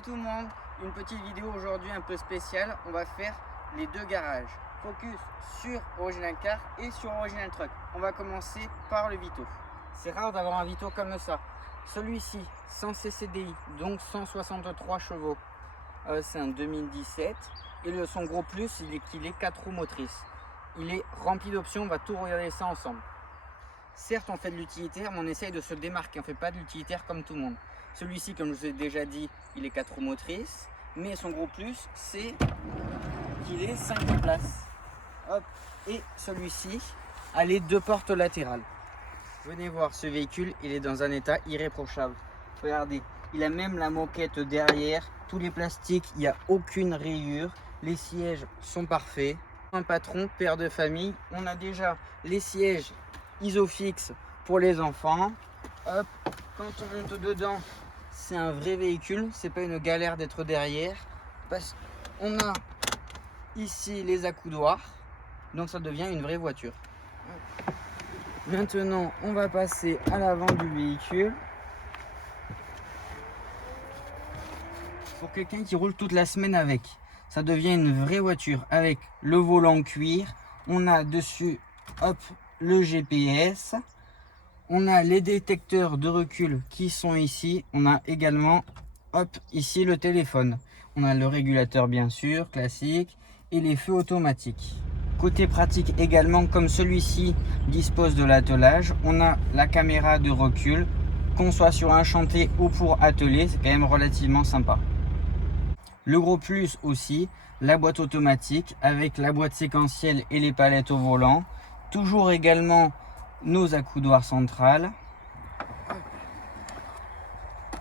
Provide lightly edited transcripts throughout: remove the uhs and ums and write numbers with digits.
Salut tout le monde, une petite vidéo aujourd'hui un peu spéciale. On va faire les deux garages. Focus sur Original Car et sur Original Truck. On va commencer par le Vito. C'est rare d'avoir un Vito comme ça. Celui-ci, sans CCDI, donc 163 chevaux. C'est un 2017. Et son gros plus, il est qu'il est 4 roues motrices. Il est rempli d'options, on va tout regarder ça ensemble. Certes, on fait de l'utilitaire, mais on essaye de se démarquer. On ne fait pas de l'utilitaire comme tout le monde. Celui-ci, comme je vous ai déjà dit, il est 4 roues motrices. Mais son gros plus, c'est qu'il est 5 places. Hop. Et celui-ci a les 2 portes latérales. Venez voir ce véhicule, il est dans un état irréprochable. Regardez, il a même la moquette derrière. Tous les plastiques, il n'y a aucune rayure. Les sièges sont parfaits. Un patron, père de famille. On a déjà les sièges Isofix pour les enfants. Hop, quand on monte dedans, c'est un vrai véhicule, c'est pas une galère d'être derrière, parce qu'on a ici les accoudoirs, donc ça devient une vraie voiture. Maintenant, on va passer à l'avant du véhicule. Pour quelqu'un qui roule toute la semaine avec, ça devient une vraie voiture avec le volant cuir. On a dessus, hop, le GPS. On a les détecteurs de recul qui sont ici. On a également, hop, ici le téléphone. On a le régulateur bien sûr, classique, et les feux automatiques. Côté pratique également, comme celui-ci dispose de l'attelage, on a la caméra de recul. Qu'on soit sur un chantier ou pour atteler, c'est quand même relativement sympa. Le gros plus aussi, la boîte automatique avec la boîte séquentielle et les palettes au volant. Toujours également nos accoudoirs centrales.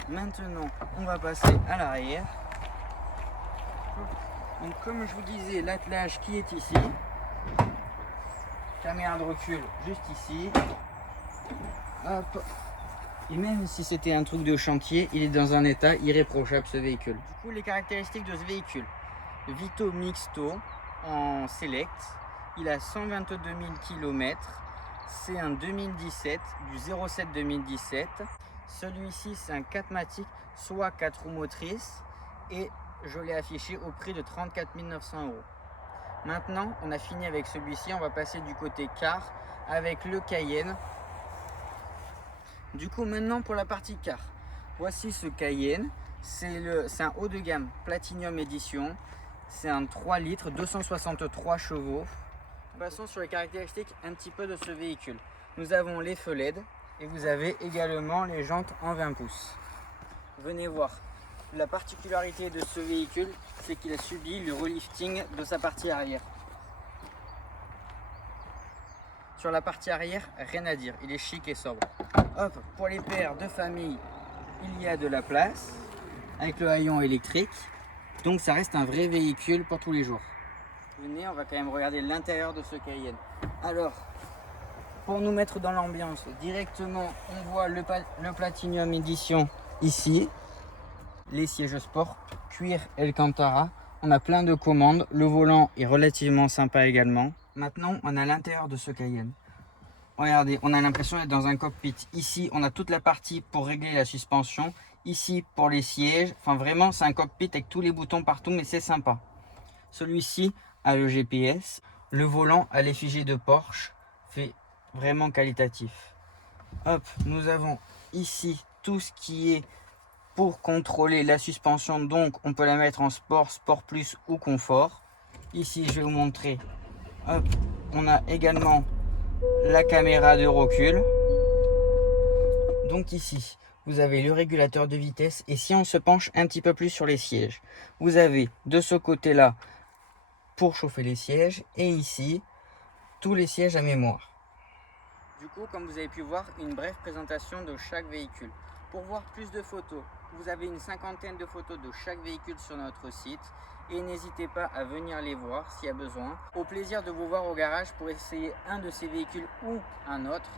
Maintenant, on va passer à l'arrière. Donc, comme je vous disais, l'attelage qui est ici. Caméra de recul juste ici. Hop. Et même si c'était un truc de chantier, il est dans un état irréprochable ce véhicule. Du coup, les caractéristiques de ce véhicule. Vito Mixto en Select. Il a 122 000 km. C'est un 2017, du 07 2017. Celui-ci, c'est un 4MATIC, soit 4 roues motrices. Et je l'ai affiché au prix de 34 900 €. Maintenant, on a fini avec celui-ci. On va passer du côté car avec le Cayenne. Du coup, maintenant pour la partie car. Voici ce Cayenne. C'est un haut de gamme Platinum Edition. C'est un 3 litres, 263 chevaux. Passons sur les caractéristiques un petit peu de ce véhicule. Nous avons les feux LED et vous avez également les jantes en 20 pouces. Venez voir. La particularité de ce véhicule, c'est qu'il a subi le relifting de sa partie arrière. Sur la partie arrière, rien à dire, il est chic et sobre. Hop, pour les pères de famille, il y a de la place avec le haillon électrique. Donc ça reste un vrai véhicule pour tous les jours. Venez, on va quand même regarder l'intérieur de ce Cayenne. Alors, pour nous mettre dans l'ambiance, directement, on voit le Platinum Edition ici. Les sièges sport, cuir Alcantara. On a plein de commandes. Le volant est relativement sympa également. Maintenant, on a l'intérieur de ce Cayenne. Regardez, on a l'impression d'être dans un cockpit. Ici, on a toute la partie pour régler la suspension. Ici, pour les sièges. Enfin, vraiment, c'est un cockpit avec tous les boutons partout, mais c'est sympa. Celui-ci a le GPS. Le volant à l'effigie de Porsche fait vraiment qualitatif. Hop, nous avons ici tout ce qui est pour contrôler la suspension. Donc, on peut la mettre en sport, sport plus ou confort. Ici, je vais vous montrer. Hop, on a également la caméra de recul. Donc ici, vous avez le régulateur de vitesse. Et si on se penche un petit peu plus sur les sièges, vous avez de ce côté-là pour chauffer les sièges. Et ici, tous les sièges à mémoire. Du coup, comme vous avez pu voir, une brève présentation de chaque véhicule. Pour voir plus de photos, vous avez une 50aine de photos de chaque véhicule sur notre site. Et n'hésitez pas à venir les voir s'il y a besoin. Au plaisir de vous voir au garage pour essayer un de ces véhicules ou un autre.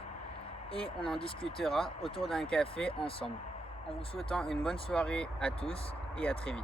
Et on en discutera autour d'un café ensemble. En vous souhaitant une bonne soirée à tous et à très vite.